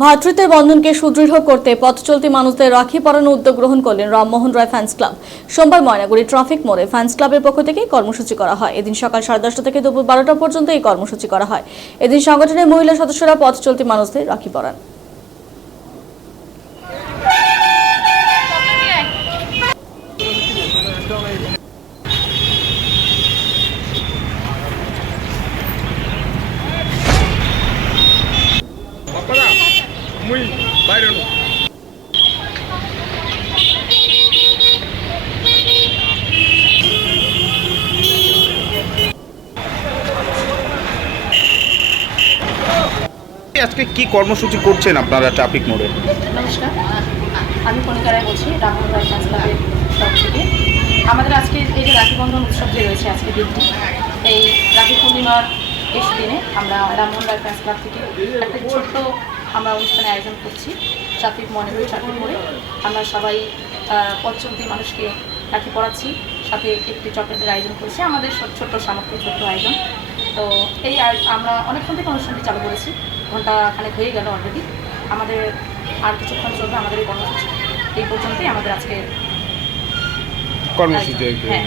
ভ্রাতৃত্বের বন্ধনকে সুদৃঢ় করতে পথ চলতি মানুষদের রাখি পরানোর উদ্যোগ গ্রহণ করলেন রামমোহন রায় ফ্যান্স ক্লাব। সোমবার ময়নাগুড়ি ট্রাফিক মোড়ে ফ্যান্স ক্লাবের পক্ষ থেকে কর্মসূচি করা হয়। এদিন সকাল 10:30 থেকে দুপুর 12টা পর্যন্ত এই কর্মসূচি করা হয়। এদিন সংগঠনের মহিলা সদস্যরা পথ চলতি মানুষদের রাখি পরান। আজকে কি কর্মসূচি করছেন আপনারা ট্রাফিক মোড়ে? নমস্কার, আমি কণিকা রায় বলছি রামমোহন রায় ফ্যান্স ক্লাবের তরফ থেকে। আমাদের আজকে এই যে রাখি বন্ধন উৎসব যে রয়েছে আজকে দিনটি, এই রাখি পূর্ণিমার এই দিনে আমরা রামমোহন রায় ফ্যান্স ক্লাব থেকে একটা ছোট্ট আমরা অনুষ্ঠানে আয়োজন করছি। ট্রাফিক মোড়ে আমরা সবাই পথ চলতি মানুষকে রাখি পরাচ্ছি, সাথে একটি চকলেটের আয়োজন করছি। আমাদের ছোট্ট সামর্থ্য ছোট্ট আয়োজন। তো এই আমরা অনেকক্ষণ থেকে অনুষ্ঠানটি চালু করেছি, ঘন্টা খানেক হয়ে গেল অলরেডি। আমাদের আর কিছুক্ষণ চলবে আমাদের এই কর্মসূচি। এই পর্যন্তই আমাদের আজকে কর্মসূচি। হ্যাঁ।